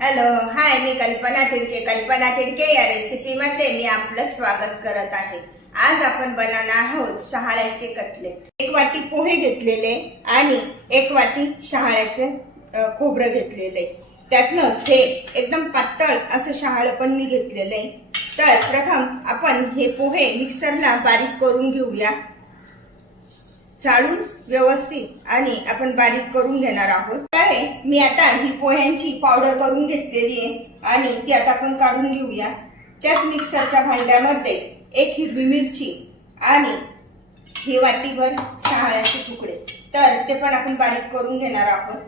Hello hi मी कल्पना तिडके. कल्पना तिडके या रेसिपीमध्ये मी आपलं स्वागत करत आहे. आज आपण बनवणार आहोत शहाळ्याचे कटलेट एक वाटी पोहे घेतलेले आणि एक वाटी शहाळ्याचे खोबरं घेतलेले. त्यातनंच हे एकदम पातळ असं शहाळं पण मी घेतलेलं आहे. तर प्रथम आपण हे पोहे मिक्सरला बारीक करून घेऊया. चाळून व्यवस्थित आणि आपण बारीक करून घेणार आहोत. तर मी आता ही पोह्यांची पावडर करून घेतलेली आहे आणि ती आता आपण काढून घेऊया. त्याच मिक्सरच्या भांड्यामध्ये एक हिरवी मिरची आणि ही वाटीभर शहाळ्याचे तुकडे. तर ते पण आपण बारीक करून घेणार आहोत.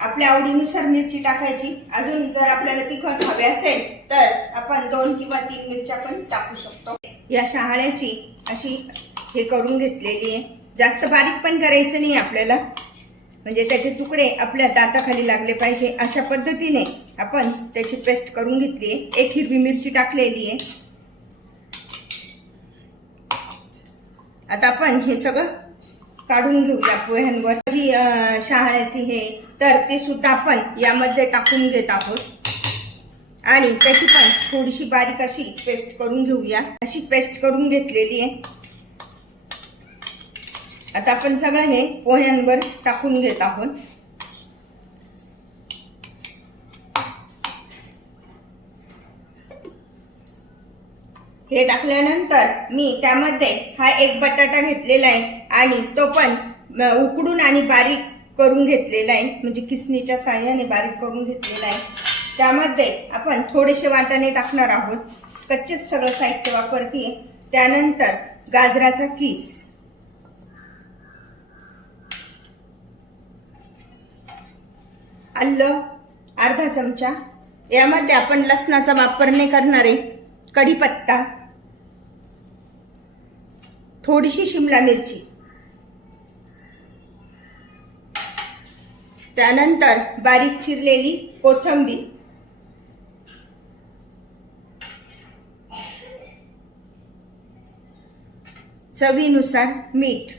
आपल्या आवडीनुसार मिरची टाकायची. अजून जर आपल्याला तिखट हवे असेल तर आपण दोन किंवा तीन मिरच्या पण टाकू शकतो. या शहाळ्याची अशी हे करून घेतलेली आहे. जास्त बारीक पण करायचं नाही आपल्याला. म्हणजे त्याचे तुकडे आपल्या दाताखाली लागले पाहिजे. अशा पद्धतीने आपण त्याची पेस्ट करून घेतली आहे. एक हिरवी मिरची टाकलेली आहे. आता आपण हे सगळं काढून घेऊया पोह्यांवर. जी शहाळ्याची हे तर ते सुद्धा आपण यामध्ये टाकून घेत आहोत. आणि त्याची पण थोडीशी बारीक अशी पेस्ट करून घेऊया. अशी पेस्ट करून घेतलेली आहे. आता आपण सगळं हे पोह्यांवर टाकून घेत आहोत. हे टाकल्यानंतर मी त्यामध्ये हा एक बटाटा घेतलेला आहे. आणि तो पण उकडून आणि बारीक करून घेतलेला आहे. म्हणजे किसणीच्या साह्याने बारीक करून घेतलेला आहे. त्यामध्ये आपण थोडेसे वाटाणे टाकणार आहोत. कच्चेच सगळं साहित्य वापरते त्यानंतर गाजराचा किस. आलं अर्धा चमचा. यामध्ये आपण लसणाचा वापर नाही करणारे कढीपत्ता. थोडीशी शिमला मिरची. त्यानंतर बारीक चिरलेली कोथंबीर. चवीनुसार मीठ.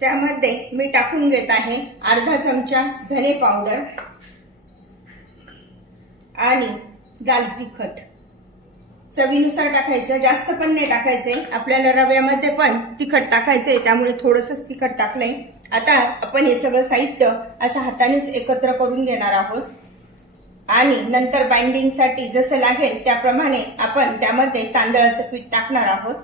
त्यामध्ये मी टाकून घेत आहे अर्धा चमचा धने पावडर आणि दाल तिखट. चवीनुसार टाकायचं जास्त पण नाही टाकायचंय आपल्याला रव्यामध्ये पण तिखट टाकायचंय त्यामुळे थोडंसंच तिखट टाकलंय. आता आपण हे सगळं साहित्य असं हातानेच एकत्र करून घेणार आहोत. आणि नंतर बाइंडिंगसाठी जसं लागेल त्याप्रमाणे आपण त्यामध्ये तांदळाचं पीठ टाकणार आहोत.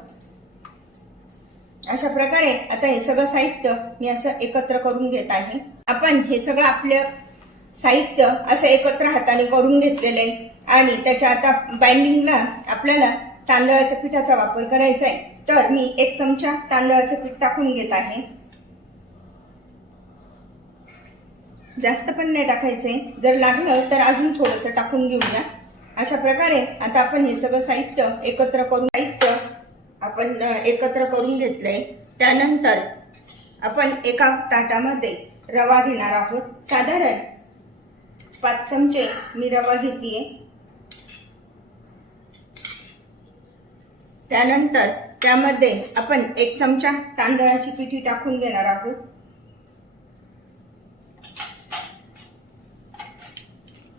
अशा प्रकारे आता हे सगळं साहित्य मी असं एकत्र करून घेत आहे. आपण हे सगळं आपलं साहित्य असं एकत्र हाताने करून घेतलेलं आहे. आणि त्याच्या आता बाइंडिंगला आपल्याला तांदळाच्या पिठाचा वापर करायचा आहे. तर मी एक चमचा तांदळाचं पीठ टाकून घेत आहे. जास्त पण नाही टाकायचंय. जर लागलं तर अजून थोडंसं टाकून घेऊया. अशा प्रकारे आता आपण हे सगळं साहित्य एकत्र करून साहित्य आपण एकत्र करून घेतलंय. त्यानंतर आपण एका ताटामध्ये रवा घेणार आहोत. साधारण पाच चमचे मी रवा घेते त्यानंतर त्यामध्ये आपण एक चमचा तांदळाची पिठी टाकून घेणार आहोत.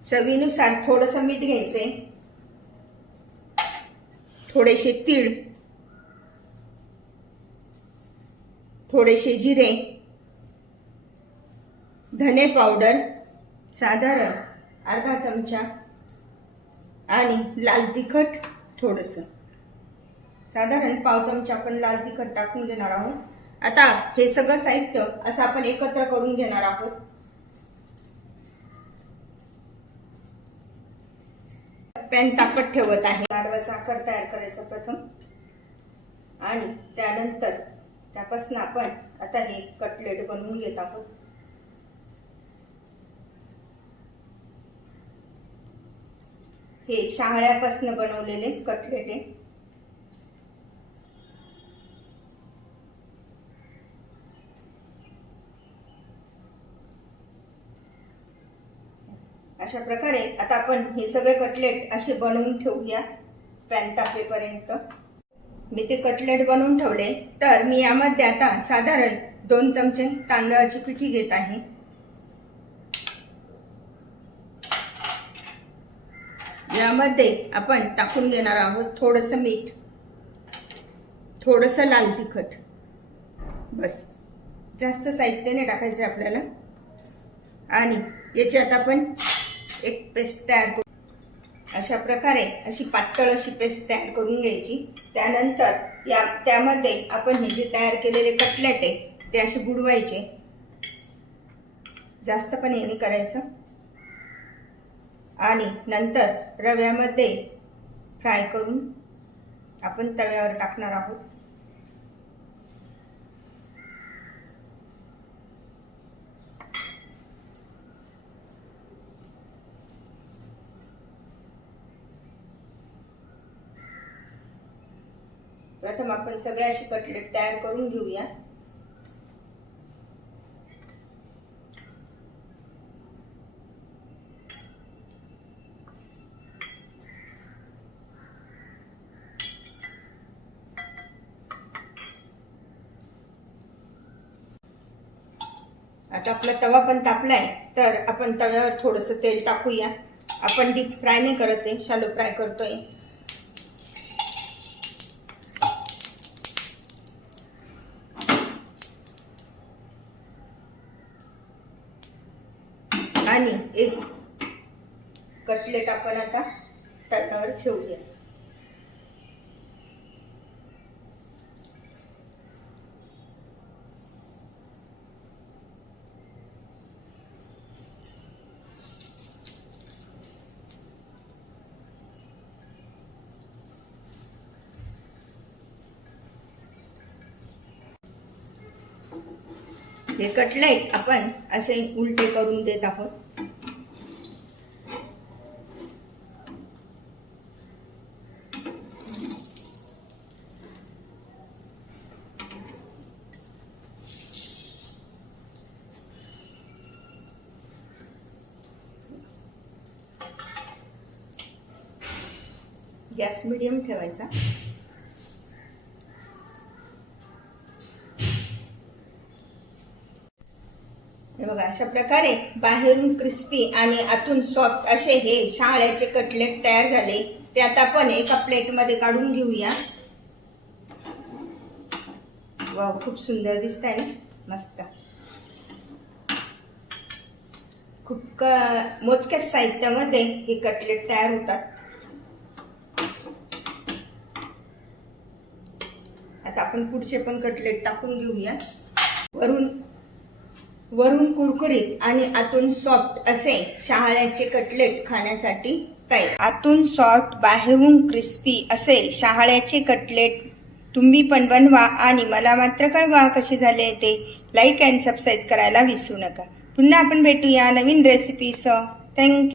चवीनुसार थोडंसं मीठ घ्यायचंय. थोडेसे तीळ. थोडेसे जिरे. धने पावडर. साधारण अर्धा चमचा आणि लाल तिखट थोडंसं. साधारण पाव चमचा आपण लाल तिखट टाकून घेणार आहोत. आता हे सगळं साहित्य असं आपण एकत्र करून घेणार आहोत. पॅन तापत ठेवत आहे. लाडवाचा आकार तयार करायचा प्रथम. आणि त्यानंतर त्यापासून आपण आता हे कटलेट बनवून घेत आहोत. हे शहाळ्यापासून बनवलेले कटलेट. आहे अशा प्रकारे आता आपण हे सगळे कटलेट असे बनवून ठेवूया पॅन तापेपर्यंत मी ते कटलेट बनवून ठेवले तर मी यामध्ये आता साधारण दोन चमचे तांदळाची पिठी घेत आहे. यामध्ये आपण टाकून घेणार आहोत थोडंसं मीठ. थोडंसं लाल तिखट. बस. जास्त साहित्य नाही टाकायचं आहे आपल्याला. आणि याच्यात आपण एक पेस्ट तयार करू. अशा प्रकारे अशी पातळ अशी पेस्ट तयार करून घ्यायची. त्यानंतर या त्यामध्ये आपण हे जे तयार केलेले कटलेट आहे ते असे बुडवायचे. जास्त पण हे नाही करायचं. आणि नंतर रव्यामध्ये फ्राय करून आपण तव्यावर टाकणार आहोत. प्रथम आपण सगळ्या अशी कटलेट तयार करून घेऊया. आता आपला तवा पण तापलाय तर आपण तव्यावर थोडंसं तेल टाकूया. आपण डीप फ्राय नाही करत आहे शालो फ्राय करतोय. आणि एस कटलेट आपण आता तव्यावर ठेवूया. हे कटलेट आपण असे उलटे करून देत आहोत. गॅस मिडियम ठेवायचा. अशा प्रकारे बाहेरून क्रिस्पी आणि आतून सॉफ्ट असे हे शाळ्याचे कटलेट तयार झाले. ते आता आपण एका प्लेटमध्ये काढून घेऊया. वा खूप सुंदर दिसत आहे ना? मस्त. खूप क- मोजक्याच साहित्यामध्ये हे कटलेट तयार होतात. आता आपण पुढचे पण कटलेट टाकून घेऊया. वरून वरून कुरकुरीत आणि आतून सॉफ्ट असे शहाळ्याचे कटलेट खाण्यासाठी तयार. आतून सॉफ्ट बाहेरून क्रिस्पी असे शहाळ्याचे कटलेट तुम्ही पण बनवा आणि मला मात्र कळवा कसे झाले ते. लाईक अँड सबस्क्राईब करायला विसरू नका. पुन्हा आपण भेटूया नवीन रेसिपीसह थँक्यू